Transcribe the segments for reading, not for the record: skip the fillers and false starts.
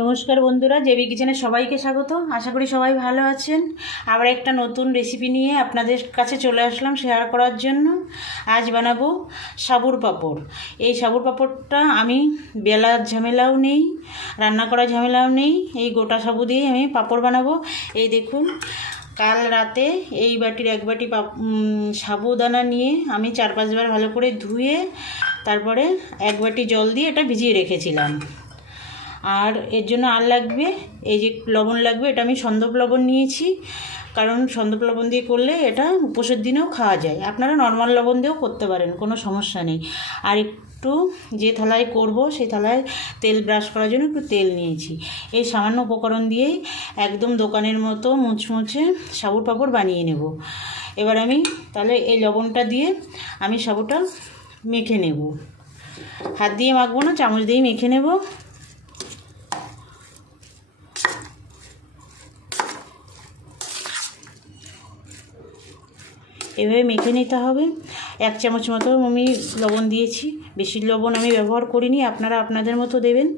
নমস্কার বন্ধুরা, জেবি কিচেনে সবাইকে স্বাগত। আশা করি সবাই ভালো আছেন। আবার একটা নতুন রেসিপি নিয়ে আপনাদের কাছে চলে আসলাম শেয়ার করার জন্য। আজ বানাবো সাবুর পাঁপড়। এই সাবুর পাঁপড়টা আমি বেলার ঝামেলাও নেই, রান্না করার ঝামেলাও নেই। এই গোটা সাবু দিয়েই আমি পাঁপড় বানাবো। এই দেখুন, কাল রাতে এই বাটির এক বাটি সাবুদানা নিয়ে আমি 4-5 বার ভালো করে ধুয়ে তারপরে এক বাটি জল দিয়ে এটা ভিজিয়ে রেখেছিলাম। আর এর জন্য আর লাগবে এই যে লবণ লাগবে। এটা আমি সন্দক লবণ নিয়েছি, কারণ সন্দক লবণ দিয়ে করলে এটা উপোসের দিনেও খাওয়া যায়। আপনারা নর্মাল লবণ দিয়েও করতে পারেন, কোনো সমস্যা নেই। আর একটু যে থালায় করব সেই থালায় তেল ব্রাশ করার জন্য একটু তেল নিয়েছি। এই সামান্য উপকরণ দিয়েই একদম দোকানের মতো মুচমুচে সাবুর পাঁপড় বানিয়ে নেব। এবার আমি তাহলে এই লবণটা দিয়ে আমি সাবুটা মেখে নেব। হাত দিয়ে মাখবো না, চামচ দিয়েই মেখে নেব। এভাবে মেখে নিতে হবে। 1 চামচ মতো আমি লবণ দিয়েছি, বেশি লবণ আমি ব্যবহার করিনি, আপনারা আপনাদের মতো দেবেন।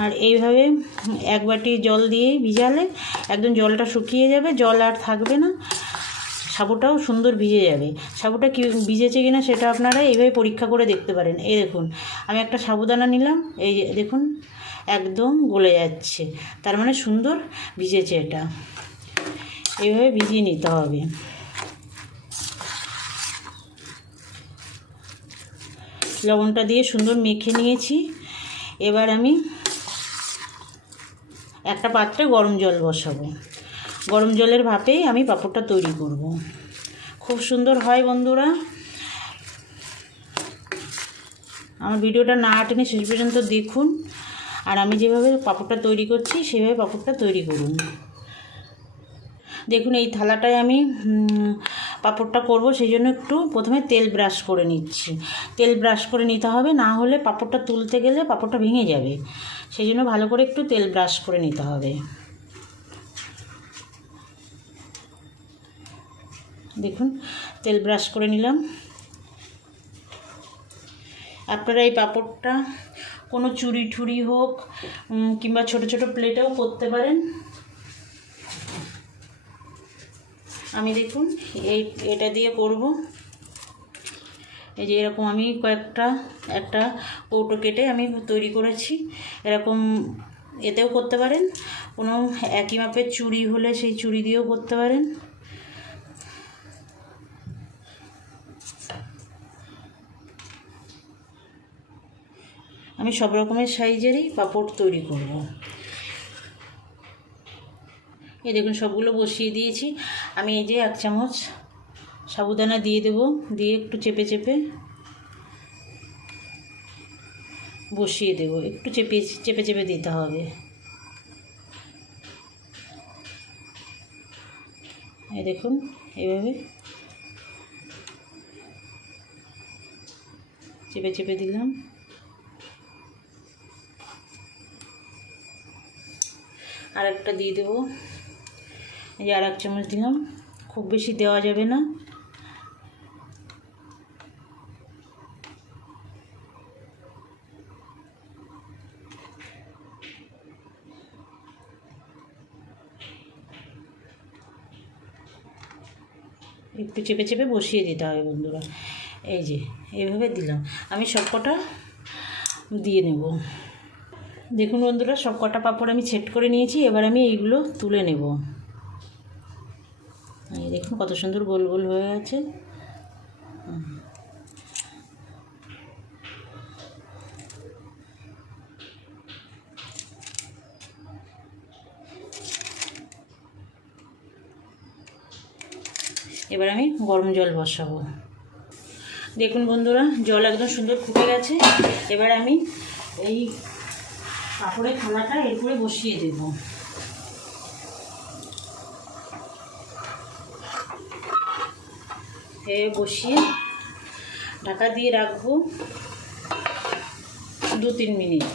আর এইভাবে এক বাটি জল দিয়ে ভিজালে একদম জলটা শুকিয়ে যাবে, জল আর থাকবে না, সাবুটাও সুন্দর ভিজে যাবে। সাবুটা কি ভিজেছে কিনা সেটা আপনারা এইভাবে পরীক্ষা করে দেখতে পারেন। এই দেখুন, আমি একটা সাবুদানা নিলাম, এই দেখুন একদম গলে যাচ্ছে, তার মানে সুন্দর ভিজেছে। এটা এইভাবে ভিজিয়ে নিতে হবে। লবণটা দিয়ে সুন্দর মেখে নিয়েছি। এবার আমি একটা পাত্রে গরম জল বসাবো। গরম জলের ভাপেই আমি পাঁপড়টা তৈরি করব। খুব সুন্দর হয় বন্ধুরা। আমার ভিডিওটা না টেনে শেষ পর্যন্ত দেখুন, আর আমি যেভাবে পাঁপড়টা তৈরি করছি সেভাবে পাঁপড়টা তৈরি করুন। দেখুন, এই থালাটায় আমি পাঁপড়টা করব, সেই জন্য একটু প্রথমে তেল ব্রাশ করে নিচ্ছি। তেল ব্রাশ করে নিতে হবে, না হলে পাঁপড়টা তুলতে গেলে পাঁপড়টা ভেঙে যাবে। সেই জন্য ভালো করে একটু তেল ব্রাশ করে নিতে হবে। দেখুন, তেল ব্রাশ করে নিলাম। আপনারা এই পাঁপড়টা কোনো চুড়ি ঠুড়ি হোক কিংবা ছোট ছোট প্লেটেও করতে পারেন। আমি দেখুন এটা দিয়ে করব। এই যে এরকম আমি একটা কৌটো কেটে আমি তৈরি করেছি। এরকম এতেও করতে পারেন, কোনো একই মাপের চুড়ি হলে সেই চুড়ি দিয়েও করতে পারেন। আমি সব রকমের সাইজেরই পাঁপড় তৈরি করব। এই দেখুন, সবগুলো বসিয়ে দিয়েছি। আমি এই যে 1 চামচ সাবুদানা দিয়ে দেব, দিয়ে একটু চেপে চেপে বসিয়ে দেব। একটু চেপে চেপে দিতে হবে। এই দেখুন, এইভাবে চেপে চেপে দিলাম। আর একটা দিয়ে দেবো। এই যে আর 1 চামচ দিলাম, খুব বেশি দেওয়া যাবে না। একটু চেপে চেপে বসিয়ে দিতে হবে বন্ধুরা। এই যে এইভাবে দিলাম। আমি সবকটা দিয়ে নেব। দেখুন বন্ধুরা, সবকটা পাঁপড় আমি সেট করে নিয়েছি। এবার আমি এইগুলো তুলে নেব। এই দেখুন কত সুন্দর গোল গোল হয়ে গেছে। এবার আমি গরম জল বসাবো। দেখুন বন্ধুরা, জল একদম সুন্দর ফুটে গেছে। এবার আমি এই পাঁপড়ের থালাটা এরপরে বসিয়ে দেব। বসিয়ে ঢাকা দিয়ে রাখবো 2-3 মিনিট।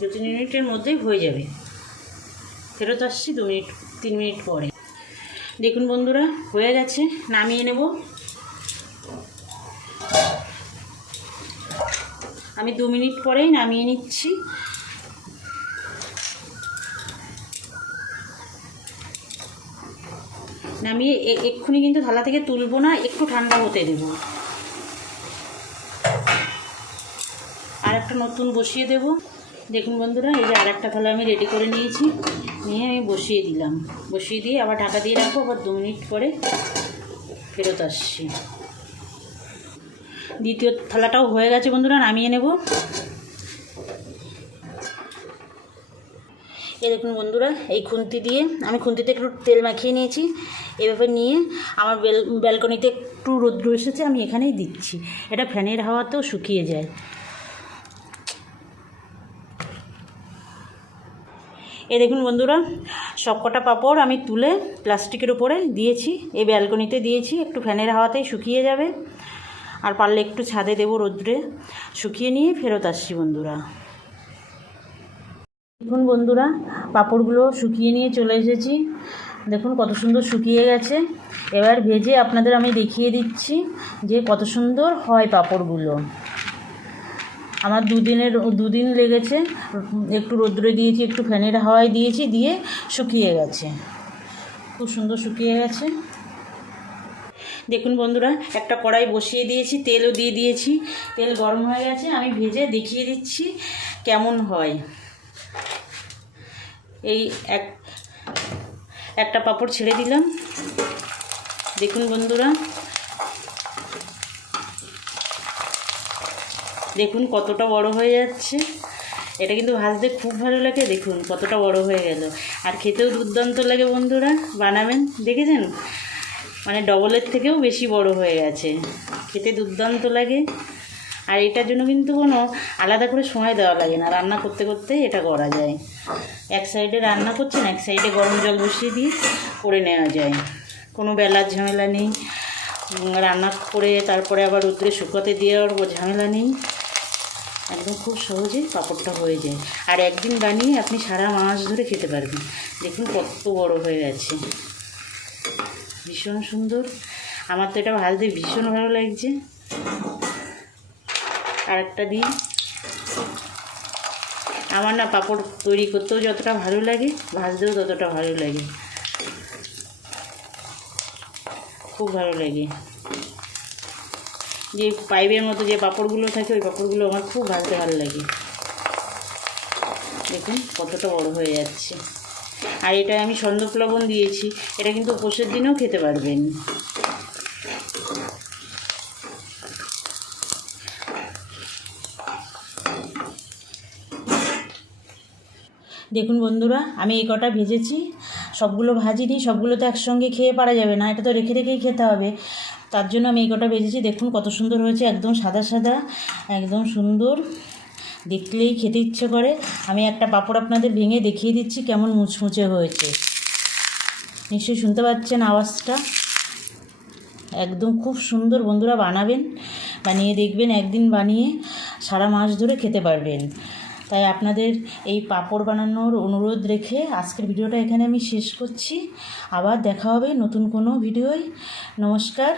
2-3 মিনিটের মধ্যেই হয়ে যাবে। ফেরত আসছি 2-3 মিনিট পরে। দেখুন বন্ধুরা, হয়ে গেছে, নামিয়ে নেব। আমি 2 মিনিট পরেই নামিয়ে নিচ্ছি। নামিয়ে এক্ষুনি কিন্তু থালা থেকে তুলবো না, একটু ঠান্ডা হতে দেবো। আর একটা নতুন বসিয়ে দেব। দেখুন বন্ধুরা, এই যে আর একটা থালা আমি রেডি করে নিয়েছি, নিয়ে আমি বসিয়ে দিলাম। বসিয়ে দিয়ে আবার ঢাকা দিয়ে রাখবো, আবার 2 মিনিট পরে ফেরত আসছি। দ্বিতীয় থালাটাও হয়ে গেছে বন্ধুরা, নামিয়ে নেব। এই দেখুন বন্ধুরা, এই খুন্তি দিয়ে আমি খুন্তিতে একটু তেল মাখিয়ে নিয়েছি। এভাবে নিয়ে আমার ব্যালকনিতে একটু রোদ্র এসেছে, আমি এখানেই দিচ্ছি। এটা ফ্যানের হাওয়াতেও শুকিয়ে যায়। এই দেখুন বন্ধুরা, সবকটা পাঁপড় আমি তুলে প্লাস্টিকের উপরে দিয়েছি, এই ব্যালকনিতে দিয়েছি। একটু ফ্যানের হাওয়াতেই শুকিয়ে যাবে, আর পারলে একটু ছাদে দেবো রোদ্রে। শুকিয়ে নিয়ে ফেরত আসছি বন্ধুরা। দেখুন বন্ধুরা, পাঁপড়গুলো শুকিয়ে নিয়ে চলে এসেছি। দেখুন কত সুন্দর শুকিয়ে গেছে। এবার ভেজে আপনাদের আমি দেখিয়ে দিচ্ছি যে কত সুন্দর হয় পাঁপড়গুলো। আমার 2 দিন লেগেছে। একটু রোদ্রে দিয়েছি, একটু ফ্যানের হাওয়ায় দিয়েছি, দিয়ে শুকিয়ে গেছে, খুব সুন্দর শুকিয়ে গেছে। দেখুন বন্ধুরা, একটা কড়াই বসিয়ে দিয়েছি, তেলও দিয়ে দিয়েছি। তেল গরম হয়ে গেছে, আমি ভেজে দেখিয়ে দিচ্ছি কেমন হয়। এই একটা পাঁপড় ছেড়ে দিলাম। দেখুন বন্ধুরা, দেখুন কতটা বড় হয়ে যাচ্ছে। এটা কিন্তু ভাজতে খুব ভালো লাগে। দেখুন কতটা বড় হয়ে গেল, আর খেতেও দুর্দান্ত লাগে বন্ধুরা। বানাবেন, দেখেছেন, মানে ডবলের থেকেও বেশি বড় হয়ে গেছে। খেতে দুর্দান্ত লাগে। আর এটার জন্য কিন্তু কোনো আলাদা করে সময় দেওয়া লাগে না, রান্না করতে করতে এটা করা যায়। এক সাইডে রান্না করছেন, এক সাইডে গরম জল বসিয়ে দিয়ে করে নেওয়া যায়। কোনো বেলার ঝামেলা নেই, রান্না করে তারপরে আবার রোদ্রে শুকাতে দেওয়ার ঝামেলা নেই। একদম খুব সহজে পাঁপড়টা হয়ে যায়, আর একদিন বানিয়ে আপনি সারা মাস ধরে খেতে পারবেন। দেখুন কত বড় হয়ে গেছে, ভীষণ সুন্দর। আমার তো এটা ভাজতে ভীষণ ভালো লাগছে। আরেকটা দিই। আমার না পাঁপড় তৈরি করতেও যতটা ভালো লাগে, ভাজতেও ততটা ভালো লাগে, খুব ভালো লাগে। যে পাইপের মতো যে পাঁপড়গুলো থাকে, ওই পাঁপড়গুলো আমার খুব ভাজতে ভালো লাগে। দেখুন কতটা বড় হয়ে যাচ্ছে। আর এটা আমি সন্দক লবণ দিয়েছি, এটা কিন্তু উপোসের দিনেও খেতে পারবেন। দেখুন বন্ধুরা, আমি এই কটা ভেজেছি, সবগুলো ভাজিনি। সবগুলো তো একসঙ্গে খেয়ে পারা যাবে না, এটা তো রেখে রেখেই খেতে হবে। তার জন্য আমি এই কটা ভেজেছি। দেখুন কত সুন্দর হয়েছে, একদম সাদা সাদা, একদম সুন্দর, দেখলেই খেতে ইচ্ছে করে। আমি একটা পাঁপড় আপনাদের ভেঙে দেখিয়ে দিচ্ছি কেমন মুচমুচে হয়েছে। নিশ্চয়ই শুনতে পাচ্ছেন আওয়াজটা, একদম খুব সুন্দর। বন্ধুরা বানাবেন, বানিয়ে দেখবেন, একদিন বানিয়ে সারা মাস ধরে খেতে পারবেন। তাই আপনাদের এই পাঁপড় বানানোর অনুরোধ রেখে আজকের ভিডিওটা এখানে আমি শেষ করছি। আবার দেখা হবে নতুন কোনো ভিডিওয়। নমস্কার।